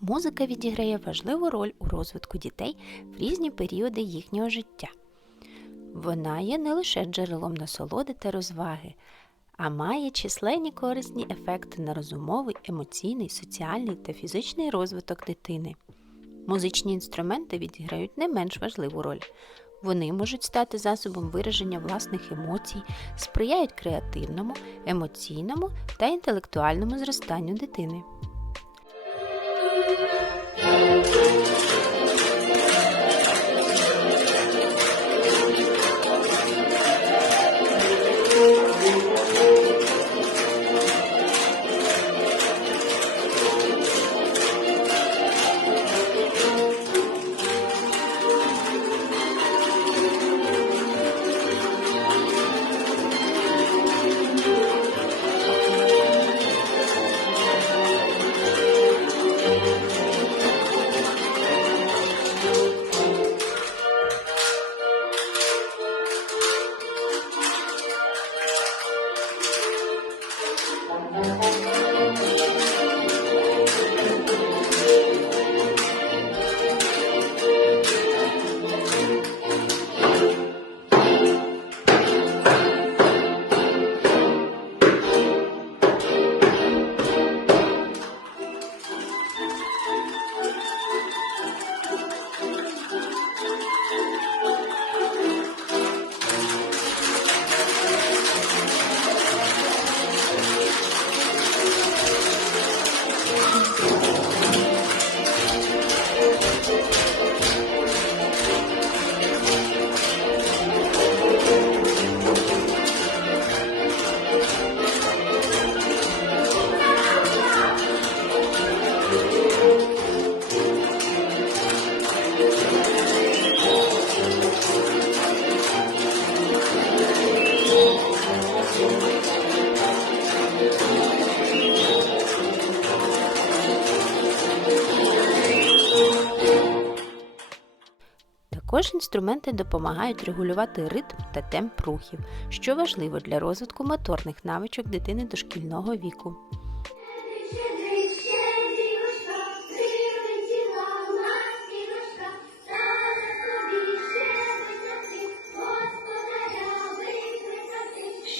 Музика відіграє важливу роль у розвитку дітей в різні періоди їхнього життя. Вона є не лише джерелом насолоди та розваги, а має численні корисні ефекти на розумовий, емоційний, соціальний та фізичний розвиток дитини. Музичні інструменти відіграють не менш важливу роль. Вони можуть стати засобом вираження власних емоцій, сприяють креативному, емоційному та інтелектуальному зростанню дитини. Також інструменти допомагають регулювати ритм та темп рухів, що важливо для розвитку моторних навичок дитини дошкільного віку.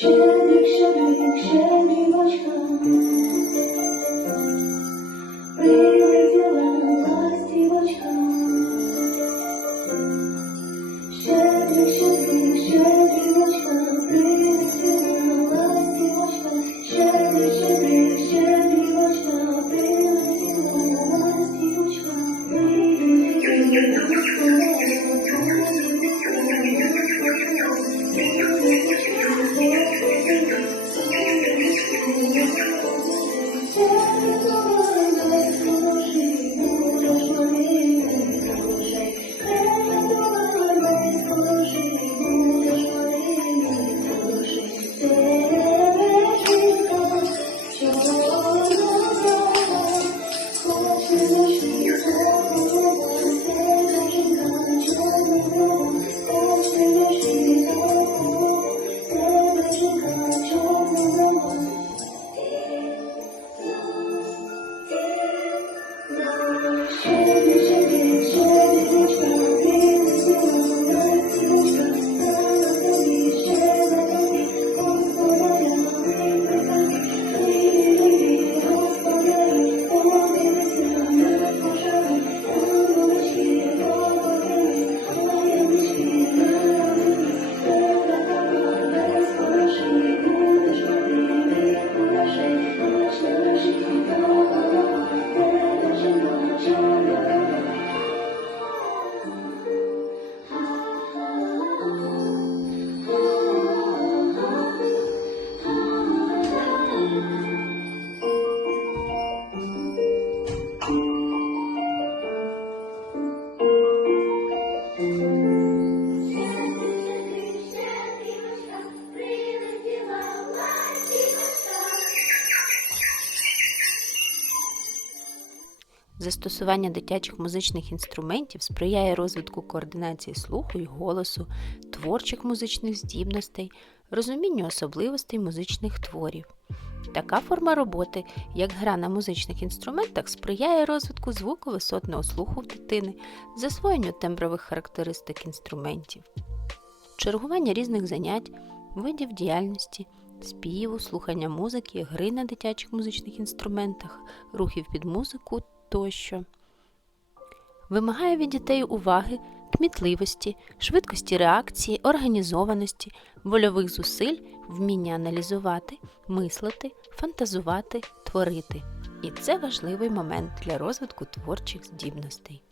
Ручка, Застосування дитячих музичних інструментів сприяє розвитку координації слуху і голосу, творчих музичних здібностей, розумінню особливостей музичних творів. Така форма роботи, як гра на музичних інструментах, сприяє розвитку звуковисотного слуху в дитини, засвоєнню тембрових характеристик інструментів, чергування різних занять, видів діяльності, співу, слухання музики, гри на дитячих музичних інструментах, рухів під музику тощо. Вимагає від дітей уваги, кмітливості, швидкості реакції, організованості, вольових зусиль, вміння аналізувати, мислити, фантазувати, творити. І це важливий момент для розвитку творчих здібностей.